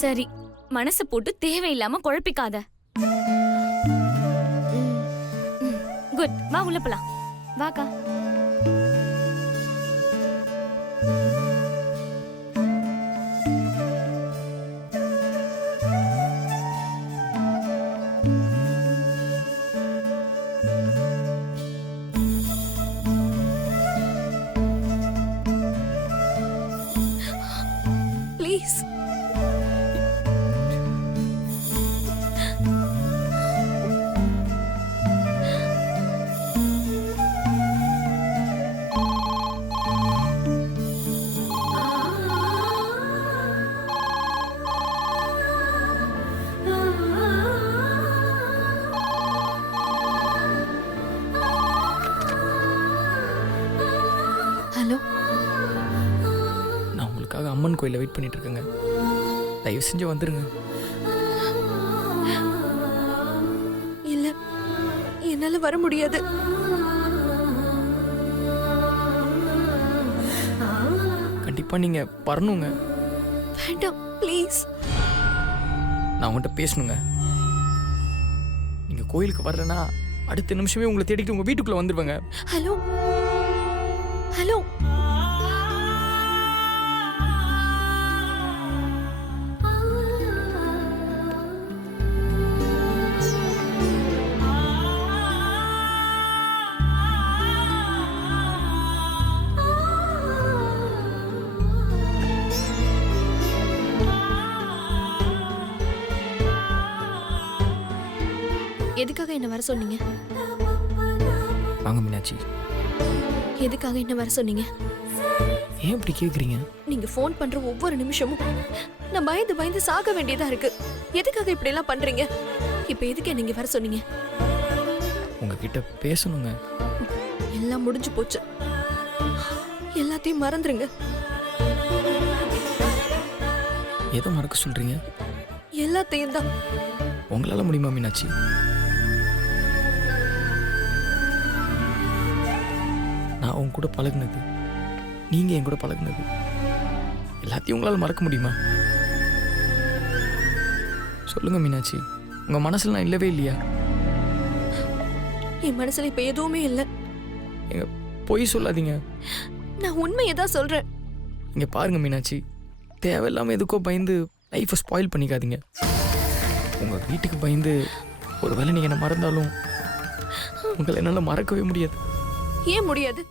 சரி, மனசு போட்டு தேவையில்லாம குழப்பிக்காத. குட், வா உள்ள போலாம். வாக்கா. ப்ளீஸ். ஹலோ, நான் உங்களுக்காக அம்மன் கோயிலில் வெயிட் பண்ணிட்டு இருக்கேங்க. தயவு செஞ்சு வந்துருங்க. இல்ல, என்னால வர முடியாது. கண்டிப்பாக நீங்கள் வரணுங்க. வேண்டாம் ப்ளீஸ். நான் உங்கள்கிட்ட பேசணுங்க. நீங்கள் கோயிலுக்கு வரலன்னா அடுத்த நிமிஷமே உங்களை தேடிட்டு உங்கள் வீட்டுக்குள்ளே வந்துடுவேங்க. ஹலோ ஹலோ, எதுக்காக என்ன வர சொன்னீங்க? வாங்க மீனாட்சி. எதுக்காக என்ன வர சொன்னீங்க? ஏன் இப்படி கேட்குறீங்க? நீங்க ஃபோன் பண்ற ஒவ்வொரு நிமிஷமும் நான் பயந்து பயந்து சாக வேண்டியதா இருக்கு. எதுக்காக இப்படி எல்லாம் பண்றீங்க? இப்ப எதுக்கு நீங்க வர சொன்னீங்க? உங்ககிட்ட பேசணுங்க. எல்லாம் முடிஞ்சு போச்சு. எல்லாத்தையும் மறந்துருங்க. எதை மறக்க சொல்கிறீங்க? எல்லாத்தையும் தான். உங்களால் முடியுமா மீனாட்சி? நான் உங்க கூட பழகுனது, நீங்கள் என் கூட பழகுனது எல்லாத்தையும் உங்களால் மறக்க முடியுமா? சொல்லுங்க மீனாட்சி, உங்கள் மனசில் நான் இல்லவே இல்லையா? என் மனசுல இப்ப எதுவுமே இல்ல. எங்க பொய் சொல்லாதீங்க. நான் உண்மையை தான் சொல்றேன். இங்கே பாருங்க மீனாட்சி, தேவையில்லாமல் எதுக்கோ பயந்து லைஃப்பை ஸ்பாயில் பண்ணிக்காதீங்க. உங்கள் வீட்டுக்கு பயந்து ஒரு வேளை நீங்கள் என்ன மறந்தாலும் உங்களை என்னால் மறக்கவே முடியாது. ஏன் முடியாது?